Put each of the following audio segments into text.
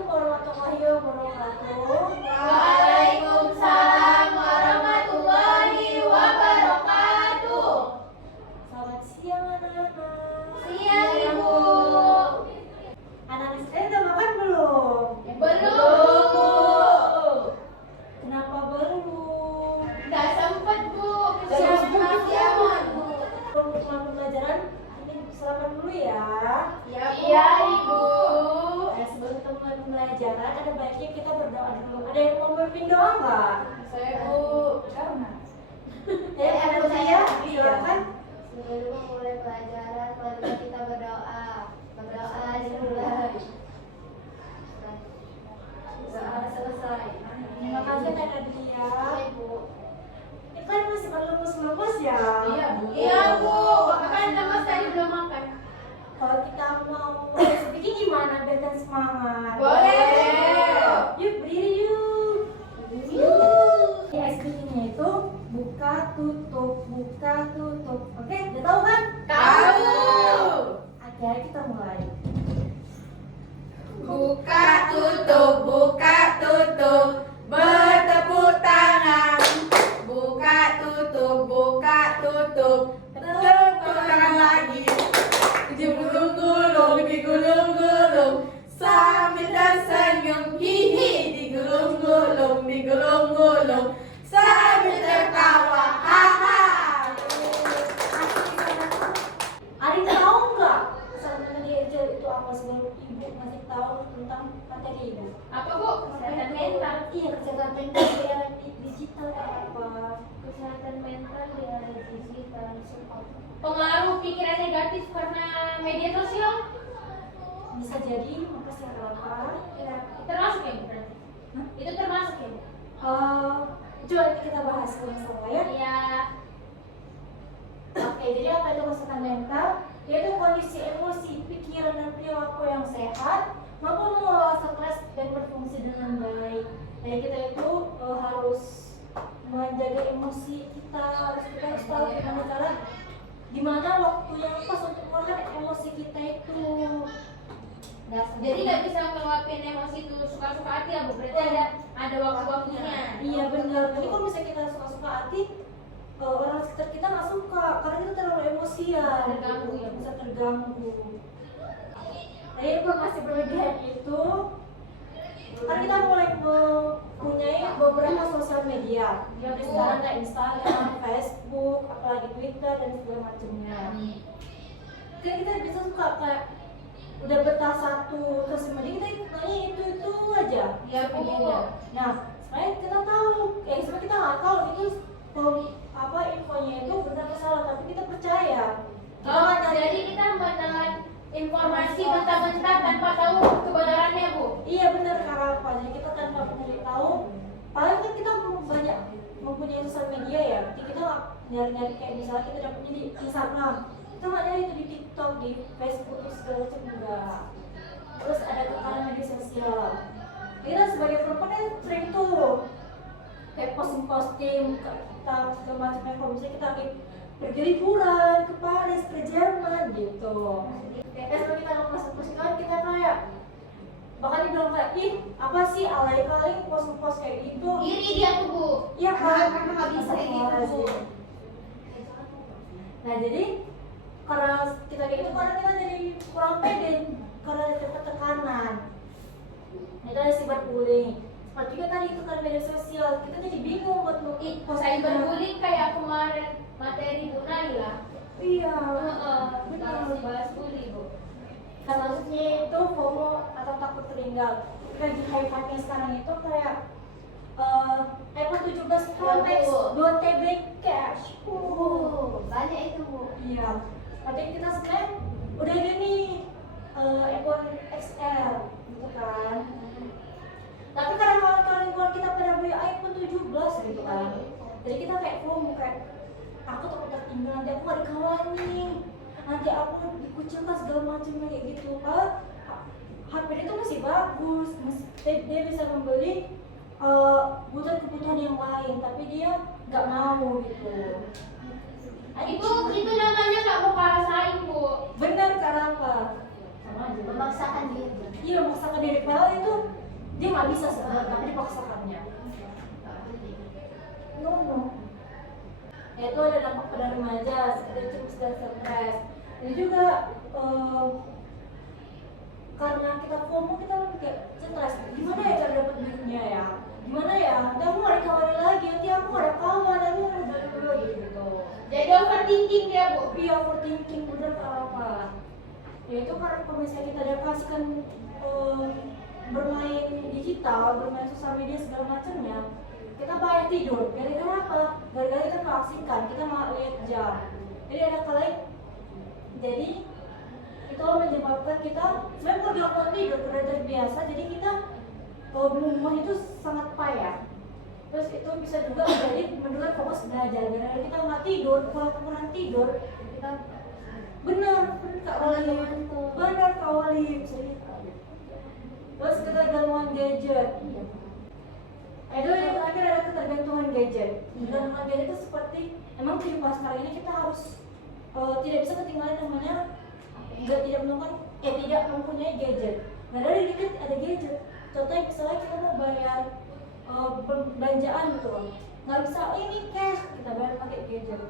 Assalamualaikum warahmatullahi wabarakatuh. Waalaikumsalam warahmatullahi wabarakatuh. Selamat siang anak-anak. Siang Ibu. Anak-anak sekalian udah makan belum? Belum. Kenapa belum? Nggak sempet Bu. Siang, Bu. Siang Bu. Sebelum pelajaran, ini selamat dulu ya. Iya Ibu. Sebelum kita mulai pembelajaran, ada baiknya kita berdoa dulu. Ada yang mau memimpin doa nggak? Saya Bu. Ya, ada saya. Silakan. Sebelum memulai pelajaran, marilah kita berdoa. Berdoa dimulai. Doa selesai. Terima kasih Kak Nadia. Ibu. Ini kan masih lemes-lemes ya. Iya Bu. Kan lemas tadi belum makan. Kalau kita mau speaking gimana biar kan semangat? Boleh. Yuk berdiri yuk. Yuk. Di speakingnya itu buka tutup. Oke, udah tahu kan? Tahu. Oke, kita mulai. Buka tutup, bertepuk tangan. Buka tutup, tepuk tangan lagi. Digulung-gulung, sambil tersenyum, hihi. Digulung-gulung, sambil tertawa, haha. Ada yang tahu nggak pesan manajer itu apa sebelum ibu masih tahu tentang materi ibu? Apa Bu? Kesehatan mental. Iya, kesehatan mental di era digital apa? Kesehatan mental di era digital. Pengaruh pikiran negatif karena media sosial. Bisa jadi makasih apa? Ya, termasuk ya Bu berarti? Hah? Itu termasuk ya Bu? Coba kita bahas sama-sama ya. Iya. Oke, jadi apa itu kesehatan mental? Yaitu kondisi emosi, pikiran dan perilaku yang sehat, mampu mengelola stres dan berfungsi dengan baik. Jadi kita itu harus menjaga emosi kita, kita harus tahu gimana waktu yang pas untuk mengeluarkan emosi kita itu. Jadi nggak bisa ngeluapin emosi itu suka-suka hati ya Bu? Berarti ada waktu-waktunya. Iya benar. Tapi kalau misalnya kita suka-suka hati, orang sekitar kita nggak suka karena kita terlalu emosian. Terganggu ya, bisa terganggu. Jadi informasi berlebihan itu kan kita mulai mempunyai beberapa sosial media. Jadi sekarang ada Instagram, Facebook, apalagi Twitter dan segala macamnya. Kan kita bisa suka kayak udah betah satu sosial media kita ikutnya itu aja. Iya, Bu. medianya. Nah, sebenarnya kita tahu, sebenarnya kita nggak tahu itu infonya itu benar atau salah, tapi kita percaya. Jadi kita menelan informasi mentah-mentah tanpa tahu kebenarannya Bu? Iya benar, karena apa? Jadi kita tanpa mencari tahu, paling kan kita banyak mempunyai sosial media ya. Jadi kita nggak nyari-nyari kayak misalnya kita dapetnya di Instagram, kita nggak nyari itu di TikTok, di Facebook, di segala macam enggak. Terus ada tekanan media sosial. Kita sebagai perempuan kan sering tuh kayak posting kita segala macamnya. Kalau misalnya kita lagi pergi liburan ke Paris, ke Jerman gitu. Kalau kita ngepost kan kita kayak bahkan dibilang kayak, ih apa sih alay-alay post kayak gitu. Iri dia tuh Bu. Iya kan? Karena nggak bisa kayak gitu Bu. Nah jadi karena kita kayak gitu, karena kita jadi kurang pede karena ada tekanan. Itu ada cyberbullying. Seperti juga tadi itu karena media sosial, kita jadi bingung buat Cyberbullying kayak kemarin materi Bu Naila. Iya. Benar. Bahas bully Bu. Nah, maksudnya itu FOMO atau takut tertinggal. Lagi hype-nya sekarang itu kayak iPhone 17 Pro Max 2 TB cash. Banyak itu Bu. Iya. Tapi kita sekarang udah ada nih iPhone XR gitu kan. Tapi karena kawan-kawan kita pada beli iPhone 17 gitu kan. Jadi kita kayak FOMO, kayak aku takut tertinggal, nanti aku gak dikawani, nanti aku dikucilkan segala macam kayak gitu. Kalau HP itu masih bagus, dia bisa membeli kebutuhan yang lain, tapi dia nggak mau gitu. Itu namanya nggak mau kalah saing Bu. Benar, karena apa? Sama aja. Memaksakan diri. Iya, memaksakan diri. Padahal itu Dia nggak bisa sebenarnya, tapi dipaksakannya. No. Itu ada dampak pada remaja seperti cemas dan stres. Ini juga karena kita FOMO, kita lebih kayak stres. Gimana ya cara dapat duitnya ya? Gimana ya? Nanti aku nggak dikawarin lagi, nanti aku nggak ada kawan, nanti aku udah gitu. Jadi overthinking dia, Bu. Iya, overthinking bener apa? Ya itu karena kalau misalnya kita dedikasikan bermain digital, bermain sosial media segala macamnya, kita banyak tidur. Gara-gara apa? Gara-gara kita keasingkan, kita malah lihat jam. Jadi ada kali, jadi itu menyebabkan kita sebenarnya bukan gangguan tidur karena terbiasa. Jadi kita belum itu sangat payah. Terus itu bisa juga menjadi menurut fokus belajar. Gara-gara kita nggak tidur, kalau kurang tidur, kita benar Kak Wali. Terus ketergantungan gadget. Itu yang terakhir ada ketergantungan gadget. Ketergantungan gadget itu seperti emang kehidupan sekarang ini kita harus tidak bisa ketinggalan namanya tidak mempunyai gadget. Nah dari gadget ada gadget. Contohnya misalnya kita mau bayar belanjaan gitu, nggak bisa ini cash, kita bayar pakai gadget.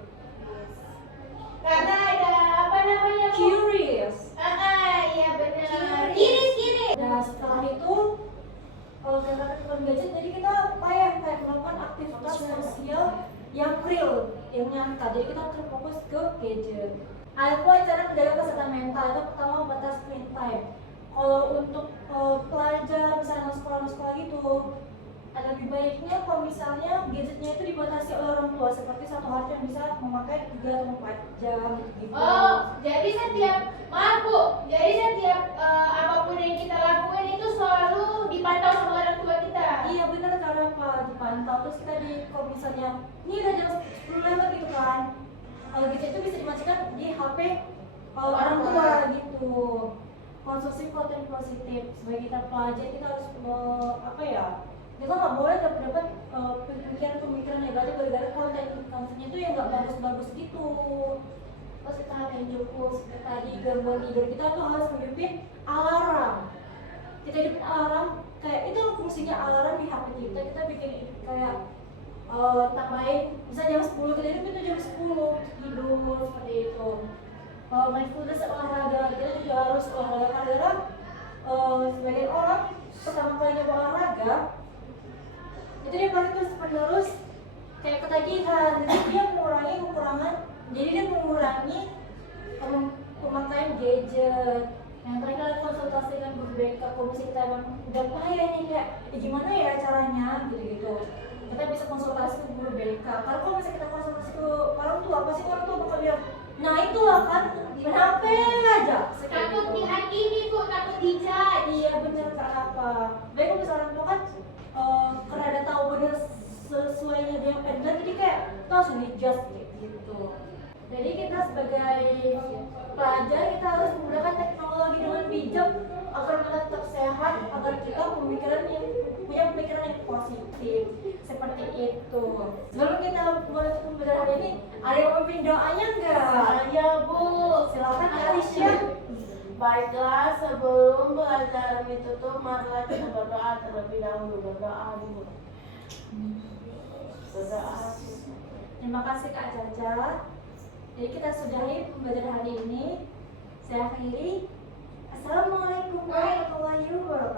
Karena ada apa namanya, Bu? Curious. Iya benar. Kiri. Nah setelah itu karena ketergantungan gadget, jadi kita payah kayak melakukan aktivitas sosial yang real, yang nyata. Jadi kita terfokus ke gadget. Ada cara menjaga kesehatan mental. Itu pertama, batas screen time. Kalau untuk pelajar misalnya sekolah gitu, ada lebih baiknya kalau misalnya gadgetnya itu dibatasi oleh orang tua, seperti satu hari yang bisa memakai 3 atau 4 jam gitu. Oh, jadi setiap apapun yang kita lakukan itu selalu dipantau sama orang tua kita. Iya benar, karena apa dipantau. Terus kita kalau misalnya ini udah jam 10 lewat gitu kan, kalau gadget itu bisa dimatikan di HP orang tua gitu. Konsumsi konten positif. Sebagai kita pelajar, kita harus kita nggak boleh dapat pemikiran negatif gara-gara kontennya itu yang nggak bagus gitu. Terus kita harus cukup seperti tadi, gangguan tidur kita tuh harus menghidupin alarm. Kita hidupin alarm, kayak itu fungsinya alarm di HP kita bikin kayak tambahin bisa jam 10, kita hidupin itu jam 10 tidur seperti itu. Mindfulness olahraga, kita juga harus olahraga karena sebagian orang pertama kali nyoba olahraga itu dia pasti terus menerus kayak ketagihan, jadi dia mengurangi kekurangan, jadi dia mengurangi pemakaian gadget. Yang terakhir adalah konsultasi dengan guru BK. Kalau misalnya kita emang udah payah nih kayak gimana ya caranya gitu, kita bisa konsultasi ke guru BK. Karena kalau misalnya kita konsultasi ke orang tua, pasti orang tua bakal bilang, nah itulah kan kenapa aja Takut dihakimi, Bu, takut dijudge. iya bener, karena apa baik kalau misalnya orang tua kan karena ada tahu bener sesuainya dia benar, jadi kayak langsung dijudge gitu. Jadi kita sebagai pelajar kita harus menggunakan teknologi dengan bijak agar kita tetap sehat, agar kita punya pemikiran yang positif seperti itu. Sebelum kita mulai pembelajaran hari ini, ada yang mau pimpin doanya enggak? Saya, Bu. Silakan Alicia. Baiklah, sebelum pelajaran ditutup, marilah kita berdoa terlebih dahulu. Berdoa dulu. Berdoa. Terima kasih Kak Caca. Jadi kita sudahi pembelajaran hari ini. Saya akhiri. Assalamualaikum warahmatullahi wabarakatuh.